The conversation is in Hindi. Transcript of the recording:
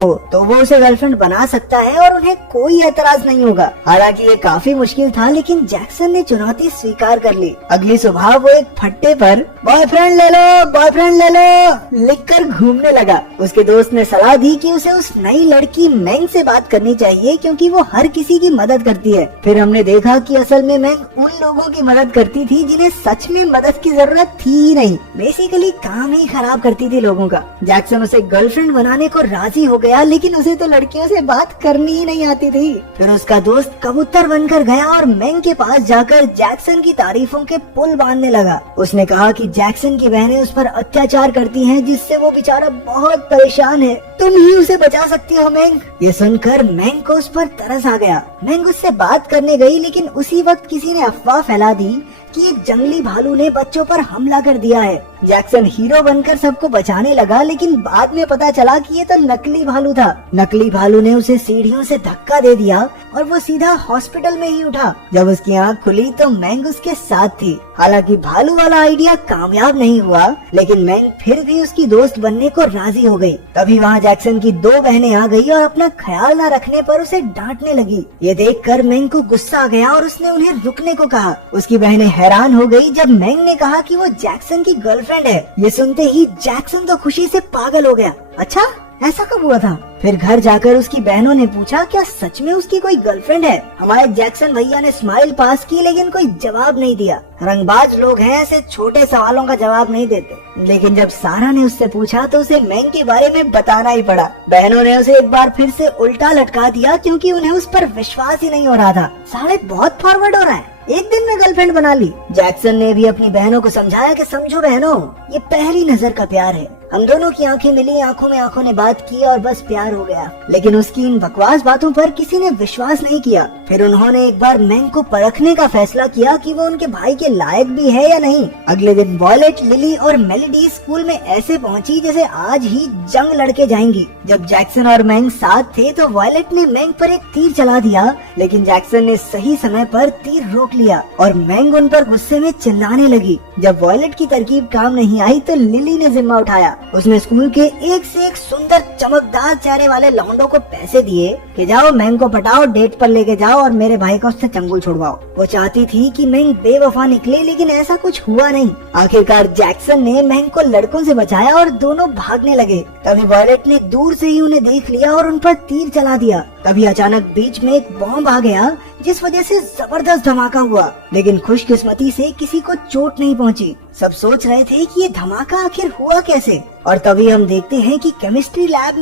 तो वो उसे गर्लफ्रेंड बना सकता है और उन्हें कोई एतराज नहीं होगा। हालांकि ये काफी मुश्किल था, लेकिन जैक्सन ने चुनौती स्वीकार कर ली। अगली सुबह वो एक फट्टे पर बॉयफ्रेंड ले लो लिखकर घूमने लगा। उसके दोस्त ने सलाह दी कि उसे उस नई लड़की मैंग से बात करनी चाहिए, क्योंकि वो हर किसी की मदद करती है। फिर हमने देखा कि असल में मैंग उन लोगों की मदद करती थी जिन्हें सच में मदद की जरूरत थी ही नहीं, बेसिकली काम ही खराब करती थी लोगों का। जैक्सन उसे गर्लफ्रेंड बनाने को राजी हो गया, लेकिन उसे तो लड़कियों से बात करनी ही नहीं आती थी। फिर उसका दोस्त कबूतर बनकर गया और मैंग के पास जाकर जैक्सन की तारीफों के पुल बांधने लगा। उसने कहा कि जैक्सन की बहनें उस पर अत्याचार करती हैं, जिससे वो बेचारा बहुत परेशान है। तुम ही उसे बचा सकती हो मैंग। ये सुनकर मैंग को उस पर तरस आ गया। मैंग उससे बात करने गई, लेकिन उसी वक्त किसी ने अफवाह फैला दी कि एक जंगली भालू ने बच्चों पर हमला कर दिया है। जैक्सन हीरो बनकर सबको बचाने लगा, लेकिन बाद में पता चला कि ये तो नकली भालू था। नकली भालू ने उसे सीढ़ियों से धक्का दे दिया और वो सीधा हॉस्पिटल में ही उठा। जब उसकी आंख खुली तो मैंग उसके साथ थी। हालांकि भालू वाला आइडिया कामयाब नहीं हुआ, लेकिन मैंग फिर भी उसकी दोस्त बनने को राजी हो गई। तभी वहाँ जैक्सन की 2 बहनें आ गई और अपना ख्याल न रखने पर उसे डांटने लगी। ये देखकर मैंग को गुस्सा आ गया और उसने उन्हें रुकने को कहा। उसकी बहनें हैरान हो गई जब मैंग ने कहा कि वो जैक्सन की गर्लफ्रेंड है। ये सुनते ही जैक्सन तो खुशी से पागल हो गया। अच्छा, ऐसा कब हुआ था? फिर घर जाकर उसकी बहनों ने पूछा, क्या सच में उसकी कोई गर्लफ्रेंड है? हमारे जैक्सन भैया ने स्माइल पास की, लेकिन कोई जवाब नहीं दिया। रंगबाज लोग हैं, ऐसे छोटे सवालों का जवाब नहीं देते। लेकिन जब सारा ने उससे पूछा तो उसे मैंग के बारे में बताना ही पड़ा। बहनों ने उसे एक बार फिर से उल्टा लटका दिया, क्योंकि उन्हें उस पर विश्वास ही नहीं हो रहा था। साले बहुत फॉरवर्ड हो रहा है, एक दिन में गर्लफ्रेंड बना ली। जैक्सन ने भी अपनी बहनों को समझाया कि समझो बहनों, ये पहली नजर का प्यार है। हम दोनों की आंखें मिली, आंखों में आंखों ने बात की और बस प्यार हो गया। लेकिन उसकी इन बकवास बातों पर किसी ने विश्वास नहीं किया। फिर उन्होंने एक बार मैंग को परखने का फैसला किया कि वो उनके भाई के लायक भी है या नहीं। अगले दिन वॉयलेट, लिली और मेलेडी स्कूल में ऐसे पहुंची जैसे आज ही जंग लड़के जाएंगी। जब जैक्सन और मैंग साथ थे तो वॉयलेट ने मैंग पर एक तीर चला दिया, लेकिन जैक्सन ने सही समय पर तीर रोक लिया और मैंग उन पर गुस्से में चिल्लाने लगी। जब वॉयलेट की तरकीब काम नहीं आई तो लिली ने जिम्मा उठाया। उसने स्कूल के एक से एक सुंदर चमकदार चेहरे वाले लौंडों को पैसे दिए कि जाओ मैंग को पटाओ, डेट पर लेके जाओ और मेरे भाई का उससे चंगुल छुड़वाओ। वो चाहती थी कि मैंग बेवफा निकले, लेकिन ऐसा कुछ हुआ नहीं। आखिरकार जैक्सन ने मैंग को लड़कों से बचाया और दोनों भागने लगे। तभी वॉयलेट ने दूर से ही उन्हें देख लिया और उन पर तीर चला दिया। तभी अचानक बीच में एक बॉम्ब आ गया, जिस वजह से जबरदस्त धमाका हुआ, लेकिन खुशकिस्मती से किसी को चोट नहीं पहुंची। सब सोच रहे थे कि ये धमाका आखिर हुआ कैसे, और तभी हम देखते हैं कि केमिस्ट्री लैब